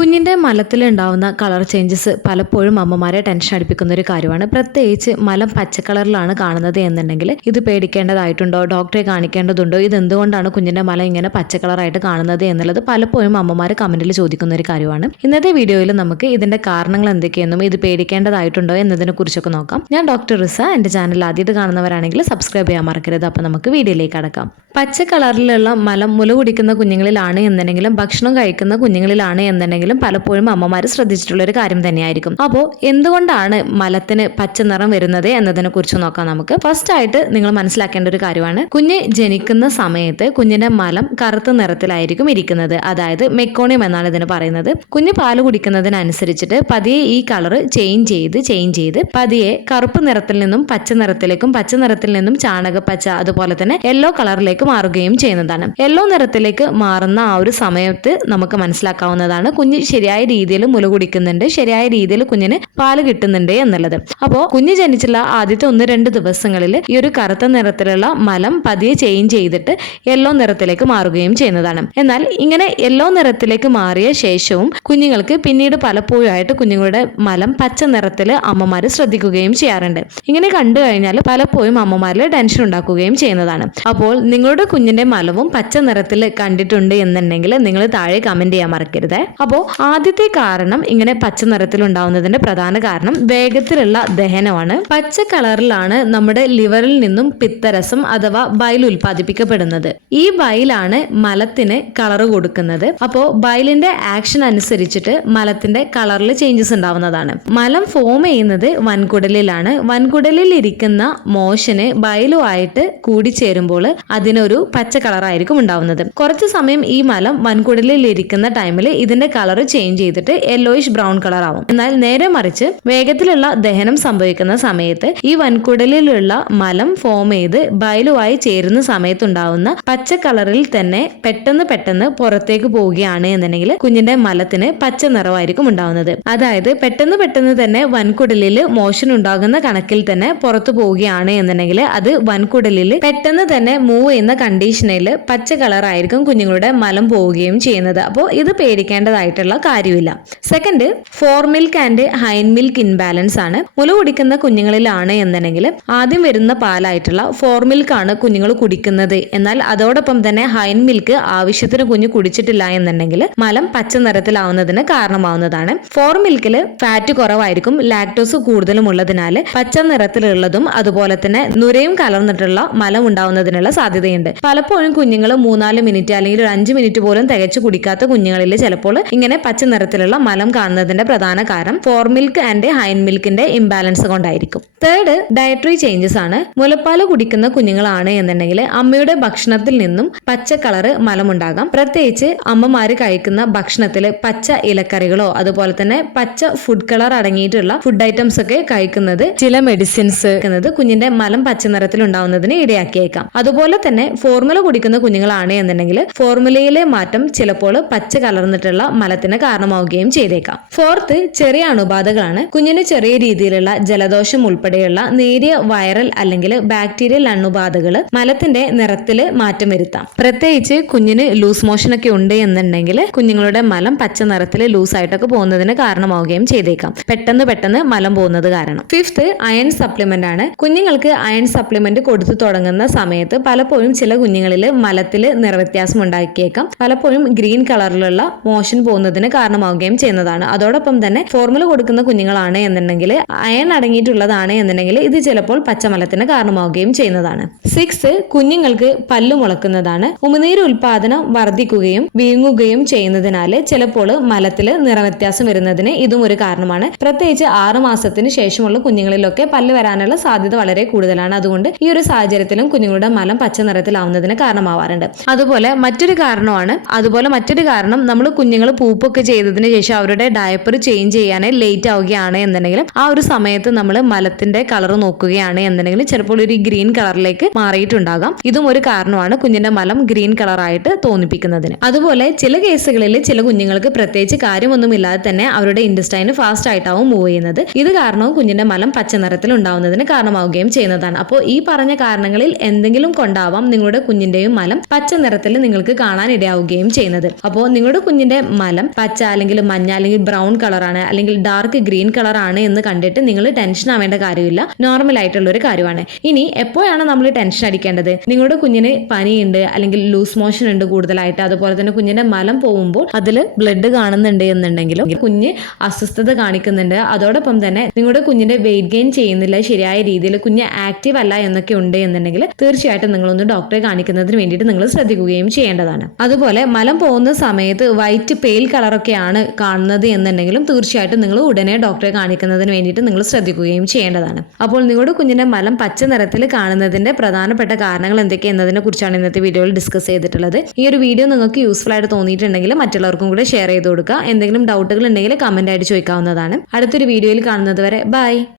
കുഞ്ഞിന്റെ മലത്തിലുണ്ടാവുന്ന colour changes പലപ്പോഴും അമ്മമാരെ ടെൻഷൻ അടിപ്പിക്കുന്ന ഒരു കാര്യമാണ്. പ്രത്യേകിച്ച് മലം പച്ച കളറിലാണ് കാണുന്നത് എന്നുണ്ടെങ്കിൽ ഇത് പേടിക്കേണ്ടതായിട്ടുണ്ടോ? ഡോക്ടറെ കാണിക്കേണ്ടതുണ്ടോ? ഇത് എന്തുകൊണ്ടാണ് കുഞ്ഞിന്റെ മലം ഇങ്ങനെ പച്ച കളറായിട്ട് കാണുന്നത് എന്നുള്ളത് പലപ്പോഴും അമ്മമാർ കമന്റിൽ ചോദിക്കുന്ന ഒരു കാര്യമാണ്. ഇന്നത്തെ വീഡിയോയിൽ നമുക്ക് ഇതിന്റെ കാരണങ്ങൾ എന്തൊക്കെയെന്നും ഇത് പേടിക്കേണ്ടതായിട്ടുണ്ടോ എന്നതിനെ കുറിച്ചൊക്കെ നോക്കാം. ഞാൻ ഡോക്ടർ റിസ. എന്റെ ചാനൽ ആദ്യമായിട്ട് കാണുന്നവരാണെങ്കിൽ സബ്സ്ക്രൈബ് ചെയ്യാൻ മറക്കരുത്. അപ്പോൾ നമുക്ക് വീഡിയോയിലേക്ക് അടക്കാം പച്ച കളറിലുള്ള മലം മുല കുടിക്കുന്ന കുഞ്ഞുങ്ങളിലാണ് എന്നുണ്ടെങ്കിലും ഭക്ഷണം കഴിക്കുന്ന കുഞ്ഞുങ്ങളിലാണ് എന്നുണ്ടെങ്കിലും പലപ്പോഴും അമ്മമാർ ശ്രദ്ധിച്ചിട്ടുള്ള ഒരു കാര്യം തന്നെയായിരിക്കും. അപ്പോൾ എന്തുകൊണ്ടാണ് മലത്തിന് പച്ച നിറം വരുന്നത് എന്നതിനെ കുറിച്ച് നോക്കാം നമുക്ക്. ഫസ്റ്റ് ആയിട്ട് നിങ്ങൾ മനസ്സിലാക്കേണ്ട ഒരു കാര്യമാണ്. കുഞ്ഞ് ജനിക്കുന്ന സമയത്ത് കുഞ്ഞിന്റെ മലം കറുത്ത നിറത്തിലായിരിക്കും ഇരിക്കുന്നത്. അതായത് മെക്കോണിയം എന്നാണ് ഇതിന് പറയുന്നത്. കുഞ്ഞ് പാൽ കുടിക്കുന്നതിനനുസരിച്ചിട്ട് പതിയെ ഈ കളർ ചേഞ്ച് ചെയ്ത് ചേഞ്ച് ചെയ്ത് പതിയെ കറുപ്പ് നിറത്തിൽ നിന്നും പച്ച നിറത്തിലേക്കും പച്ച നിറത്തിൽ നിന്നും ചാണകപ്പച്ച അതുപോലെ തന്നെ യെല്ലോ കളറിലേക്ക് മാറുകയും ചെയ്യുന്നതാണ്. യെല്ലോ നിറത്തിലേക്ക് മാറുന്ന ആ ഒരു സമയത്ത് നമുക്ക് മനസ്സിലാക്കാവുന്നതാണ് കുഞ്ഞ് ശരിയായ രീതിയിൽ മുല കുടിക്കുന്നുണ്ട് ശരിയായ രീതിയിൽ കുഞ്ഞിന് പാൽ കിട്ടുന്നുണ്ട് എന്നുള്ളത്. അപ്പോൾ കുഞ്ഞ് ജനിച്ചുള്ള ആദ്യത്തെ ഒന്ന് രണ്ട് ദിവസങ്ങളിൽ ഈ ഒരു കറുത്ത നിറത്തിലുള്ള മലം പതിയെ ചേഞ്ച് ചെയ്തിട്ട് യെല്ലോ നിറത്തിലേക്ക് മാറുകയും ചെയ്യുന്നതാണ്. എന്നാൽ ഇങ്ങനെ യെല്ലോ നിറത്തിലേക്ക് മാറിയ ശേഷവും കുഞ്ഞുങ്ങൾക്ക് പിന്നീട് പലപ്പോഴും ആയിട്ട് കുഞ്ഞുങ്ങളുടെ മലം പച്ച നിറത്തിൽ അമ്മമാർ ശ്രദ്ധിക്കുകയും ചെയ്യാറുണ്ട്. ഇങ്ങനെ കണ്ടു കഴിഞ്ഞാൽ പലപ്പോഴും അമ്മമാരിൽ ടെൻഷൻ ഉണ്ടാക്കുകയും ചെയ്യുന്നതാണ്. അപ്പോൾ നിങ്ങളുടെ കുഞ്ഞിന്റെ മലവും പച്ച നിറത്തിൽ കണ്ടിട്ടുണ്ട് എന്നുണ്ടെങ്കിൽ നിങ്ങൾ താഴെ കമന്റ് ചെയ്യാൻ മറക്കരുത്. അപ്പോൾ ആദ്യത്തെ കാരണം ഇങ്ങനെ പച്ച നിറത്തിൽ ഉണ്ടാവുന്നതിന്റെ പ്രധാന കാരണം വേഗത്തിലുള്ള ദഹനമാണ്. പച്ച കളറിലാണ് നമ്മുടെ ലിവറിൽ നിന്നും പിത്തരസം അഥവാ ബൈൽ ഉൽപ്പാദിപ്പിക്കപ്പെടുന്നത്. ഈ ബൈലാണ് മലത്തിന് കളർ കൊടുക്കുന്നത്. അപ്പോൾ ബൈലിന്റെ ആക്ഷൻ അനുസരിച്ചിട്ട് മലത്തിന്റെ കളറിൽ ചേഞ്ചസ് ഉണ്ടാവുന്നതാണ്. മലം ഫോം ചെയ്യുന്നത് വൻകുടലിലാണ്. വൻകുടലിൽ ഇരിക്കുന്ന മോഷന് ബൈലുമായിട്ട് കൂടിച്ചേരുമ്പോൾ അതിനൊരു പച്ച കളറായിരിക്കും ഉണ്ടാവുന്നത്. കുറച്ച് സമയം ഈ മലം വൻകുടലിൽ ഇരിക്കുന്ന ടൈമിൽ ഇതിന്റെ കളർ ചേഞ്ച് ചെയ്തിട്ട് യെല്ലോയിഷ് ബ്രൗൺ കളർ ആവും. എന്നാൽ നേരെ മറിച്ച് വേഗത്തിലുള്ള ദഹനം സംഭവിക്കുന്ന സമയത്ത് ഈ വൻകുടലിലുള്ള മലം ഫോം ചെയ്ത് ബയലുമായി ചേരുന്ന സമയത്തുണ്ടാവുന്ന പച്ച കളറിൽ തന്നെ പെട്ടെന്ന് പെട്ടെന്ന് പുറത്തേക്ക് പോവുകയാണ് എന്നുണ്ടെങ്കിൽ കുഞ്ഞിന്റെ മലത്തിന് പച്ച നിറമായിരിക്കും ഉണ്ടാവുന്നത്. അതായത് പെട്ടെന്ന് പെട്ടെന്ന് തന്നെ വൻകുടലിൽ മോഷൻ ഉണ്ടാകുന്ന കണക്കിൽ തന്നെ പുറത്തു പോവുകയാണ് എന്നുണ്ടെങ്കിൽ അത് വൻകുടലിൽ പെട്ടെന്ന് തന്നെ മൂവ് ചെയ്യുന്ന കണ്ടീഷനിൽ പച്ച കളറായിരിക്കും കുഞ്ഞുങ്ങളുടെ മലം പോവുകയും ചെയ്യുന്നത്. അപ്പോൾ ഇത് പേടിക്കേണ്ടതായിട്ടുള്ള കാര്യമില്ല. Second fore milk and hind milk imbalance ആണ്. മുല കുടിക്കുന്ന കുഞ്ഞുങ്ങളിലാണ് എന്നുണ്ടെങ്കിൽ ആദ്യം വരുന്ന പാലായിട്ടുള്ള ഫോർ മിൽക്ക് ആണ് കുഞ്ഞുങ്ങൾ കുടിക്കുന്നത്. എന്നാൽ അതോടൊപ്പം തന്നെ ഹൈൻ മിൽക്ക് ആവശ്യത്തിന് കുഞ്ഞ് കുടിച്ചിട്ടില്ല എന്നുണ്ടെങ്കിൽ മലം പച്ച നിറത്തിലാവുന്നതിന് കാരണമാവുന്നതാണ്. ഫോർ മിൽക്കിൽ ഫാറ്റ് കുറവായിരിക്കും ലാക്ടോസ് കൂടുതലും ഉള്ളതിനാൽ പച്ച നിറത്തിലുള്ളതും അതുപോലെ തന്നെ നുരയും കലർന്നിട്ടുള്ള മലം ഉണ്ടാവുന്നതിനുള്ള സാധ്യതയുണ്ട്. പലപ്പോഴും കുഞ്ഞുങ്ങൾ മൂന്നാൽ മിനിറ്റ് അല്ലെങ്കിൽ ഒരു അഞ്ച് മിനിറ്റ് പോലും തികച്ചു കുടിക്കാത്ത കുഞ്ഞുങ്ങളിൽ ചിലപ്പോൾ ഇങ്ങനെ പച്ച നിറത്തിലുള്ള മലം കാണുന്നതിന്റെ പ്രധാന കാരണം ഫോർ മിൽക്ക് ആൻഡ് ഹൈൻ മിൽക്കിന്റെ ഇംബാലൻസ് കൊണ്ടായിരിക്കും. തേർഡ് ഡയറ്ററി ചേഞ്ചസ് ആണ്. മുലപ്പാൽ കുടിക്കുന്ന കുഞ്ഞുങ്ങളാണ് എന്നുണ്ടെങ്കിൽ അമ്മയുടെ ഭക്ഷണത്തിൽ നിന്നും പച്ച കളറ് മലമുണ്ടാകാം. പ്രത്യേകിച്ച് അമ്മമാര് കഴിക്കുന്ന ഭക്ഷണത്തിൽ പച്ച ഇലക്കറികളോ അതുപോലെ തന്നെ പച്ച ഫുഡ് കളർ അടങ്ങിയിട്ടുള്ള ഫുഡ് ഐറ്റംസ് ഒക്കെ കഴിക്കുന്നത് ചില മെഡിസിൻസ് കുഞ്ഞിന്റെ മലം പച്ച നിറത്തിൽ ഉണ്ടാവുന്നതിന് ഇടയാക്കിയേക്കാം. അതുപോലെ തന്നെ ഫോർമുല കുടിക്കുന്ന കുഞ്ഞുങ്ങളാണ് എന്നുണ്ടെങ്കിൽ ഫോർമുലയിലെ മാറ്റം ചിലപ്പോൾ പച്ച കലർന്നിട്ടുള്ള മലത്തിന് കാരണമാവുകയും ചെയ്തേക്കാം. ഫോർത്ത് ചെറിയ അണുബാധകളാണ്. കുഞ്ഞിന് ചെറിയ രീതിയിലുള്ള ജലദോഷം ഉൾപ്പെടെയുള്ള നേരിയ വൈറൽ അല്ലെങ്കിൽ ബാക്ടീരിയൽ അണുബാധകൾ മലത്തിന്റെ നിറത്തിൽ മാറ്റം വരുത്താം. പ്രത്യേകിച്ച് കുഞ്ഞിന് ലൂസ് മോഷൻ ഒക്കെ ഉണ്ട് എന്നുണ്ടെങ്കിൽ കുഞ്ഞുങ്ങളുടെ മലം പച്ച നിറത്തിൽ ലൂസ് ആയിട്ടൊക്കെ പോകുന്നതിന് കാരണമാവുകയും ചെയ്തേക്കാം. പെട്ടെന്ന് പെട്ടെന്ന് മലം പോകുന്നത് കാരണം. ഫിഫ്ത്ത് അയൺ സപ്ലിമെന്റ് ആണ്. കുഞ്ഞുങ്ങൾക്ക് അയൺ സപ്ലിമെന്റ് കൊടുത്തു തുടങ്ങുന്ന സമയത്ത് പലപ്പോഴും ചില കുഞ്ഞുങ്ങളിൽ മലത്തിൽ നിറവ്യത്യാസം ഉണ്ടാക്കിയേക്കാം. പലപ്പോഴും ഗ്രീൻ കളറിലുള്ള മോഷൻ പോകുന്നതിന് കാരണമാവുകയും ചെയ്യുന്നതാണ്. അതോടൊപ്പം തന്നെ ഫോർമുല കൊടുക്കുന്ന കുഞ്ഞുങ്ങളാണ് എന്നുണ്ടെങ്കിൽ അയൺ അടങ്ങിയിട്ടുള്ളതാണ് എന്നുണ്ടെങ്കിൽ ഇത് ചിലപ്പോൾ പച്ചമലത്തിന് കാരണമാവുകയും ചെയ്യുന്നതാണ്. സിക്സ് കുഞ്ഞുങ്ങൾക്ക് പല്ലു മുളക്കുന്നതാണ്. ഉമിനീര് ഉൽപാദനം വർദ്ധിക്കുകയും വീങ്ങുകയും ചെയ്യുന്നതിനാൽ ചിലപ്പോൾ മലത്തിൽ നിറവ്യത്യാസം വരുന്നതിന് ഇതും ഒരു കാരണമാണ്. പ്രത്യേകിച്ച് ആറ് മാസത്തിന് ശേഷമുള്ള കുഞ്ഞുങ്ങളിലൊക്കെ പല്ല് വരാനുള്ള സാധ്യത വളരെ കൂടുതലാണ്. അതുകൊണ്ട് ഈ ഒരു സാഹചര്യത്തിലും കുഞ്ഞുങ്ങളുടെ മലം പച്ച നിറത്തിലാവുന്നതിന് കാരണമാവാറുണ്ട്. അതുപോലെ മറ്റൊരു കാരണമാണ് അതുപോലെ മറ്റൊരു കാരണം നമ്മൾ കുഞ്ഞുങ്ങൾ പൂപ്പൊക്കെ ചെയ്തതിന് ശേഷം അവരുടെ ഡയപ്പർ ചേഞ്ച് ചെയ്യാൻ ലേറ്റ് ആവുകയാണ് എന്നുണ്ടെങ്കിൽ ആ ഒരു സമയത്ത് നമ്മൾ മലത്തിന്റെ കളർ നോക്കുകയാണ് എന്നുണ്ടെങ്കിൽ ചിലപ്പോൾ ഒരു ഗ്രീൻ കളറിലേക്ക് മാറിയിട്ടുണ്ടാകാം. ഇതും ഒരു കാരണമാണ് കുഞ്ഞിന്റെ മലം ഗ്രീൻ കളറായിട്ട് തോന്നിപ്പിക്കുന്നതിന്. അതുപോലെ ചില കേസുകളിൽ ചില കുഞ്ഞുങ്ങൾക്ക് പ്രത്യേകിച്ച് കാര്യമൊന്നുമില്ലാതെ തന്നെ അവരുടെ ഇൻഡസ്റ്റൈന് ഫാസ്റ്റ് ആയിട്ടാവും മൂവ് ചെയ്യുന്നത്. ഇത് കാരണവും കുഞ്ഞിന്റെ മലം പച്ച നിറത്തിൽ ഉണ്ടാവുന്നതിന് കാരണമാവുകയും ചെയ്യുന്നതാണ്. അപ്പോൾ ഈ പറഞ്ഞ കാരണങ്ങളിൽ എന്തെങ്കിലും കൊണ്ടാവാം നിങ്ങളുടെ കുഞ്ഞിന്റെയും മലം പച്ച നിറത്തിൽ നിങ്ങൾക്ക് കാണാൻ ഇടയാവുകയും ചെയ്യുന്നത്. അപ്പോൾ നിങ്ങളുടെ കുഞ്ഞിന്റെ മലം പച്ച അല്ലെങ്കിൽ മഞ്ഞ അല്ലെങ്കിൽ ബ്രൗൺ കളറാണ് അല്ലെങ്കിൽ ഡാർക്ക് ഗ്രീൻ കളറാണ് എന്ന് കണ്ടിട്ട് നിങ്ങൾ ടെൻഷൻ ആവേണ്ട കാര്യമില്ല. നോർമൽ ആയിട്ടുള്ള ഒരു കാര്യമാണ്. ഇനി എപ്പോഴാണ് നമ്മൾ ടെൻഷൻ അടിക്കേണ്ടത്? നിങ്ങളുടെ കുഞ്ഞിന് പനിയുണ്ട് അല്ലെങ്കിൽ ലൂസ് മോഷൻ ഉണ്ട് കൂടുതലായിട്ട് അതുപോലെ തന്നെ കുഞ്ഞിന്റെ മലം പോകുമ്പോൾ അതിൽ ബ്ലഡ് കാണുന്നുണ്ട് എന്നുണ്ടെങ്കിലും കുഞ്ഞ് അസ്വസ്ഥത കാണിക്കുന്നുണ്ട്. അതോടൊപ്പം തന്നെ നിങ്ങളുടെ കുഞ്ഞിന്റെ വെയിറ്റ് ഗെയിൻ ചെയ്യുന്നില്ല ശരിയായ രീതിയിൽ കുഞ്ഞ് ആക്റ്റീവ് അല്ല എന്നൊക്കെ ഉണ്ട് എന്നുണ്ടെങ്കിൽ തീർച്ചയായിട്ടും നിങ്ങളൊന്ന് ഡോക്ടറെ കാണിക്കുന്നതിന് വേണ്ടിയിട്ട് നിങ്ങൾ ശ്രദ്ധിക്കുകയും ചെയ്യേണ്ടതാണ്. അതുപോലെ മലം പോകുന്ന സമയത്ത് വൈറ്റ് പെയിൽ കളറൊക്കെയാണ് കാണുന്നത് എന്നുണ്ടെങ്കിലും തീർച്ചയായിട്ടും നിങ്ങൾ ഉടനെ ഡോക്ടറെ കാണിക്കുന്നതിന് വേണ്ടിയിട്ട് നിങ്ങൾ ശ്രദ്ധിക്കുകയും ചെയ്യേണ്ടതാണ്. അപ്പോൾ നിങ്ങളുടെ കുഞ്ഞിന്റെ മലം പച്ച നിറത്തിൽ കാണുന്നതിന്റെ പ്രധാനപ്പെട്ട കാരണങ്ങൾ എന്തൊക്കെയെന്നതിനെ കുറിച്ചാണ് ഇന്നത്തെ വീഡിയോയിൽ ഡിസ്കസ് ചെയ്തിട്ടുള്ളത്. ഈ ഒരു വീഡിയോ നിങ്ങൾക്ക് യൂസ്ഫുൾ ആയിട്ട് തോന്നിയിട്ടുണ്ടെങ്കിൽ മറ്റുള്ളവർക്കും കൂടെ ഷെയർ ചെയ്ത് കൊടുക്കുക. എന്തെങ്കിലും ഡൗട്ടുകൾ ഉണ്ടെങ്കിൽ കമന്റ് ആയിട്ട് ചോദിക്കാവുന്നതാണ്. അടുത്തൊരു വീഡിയോയിൽ കാണുന്നത് വരെ ബൈ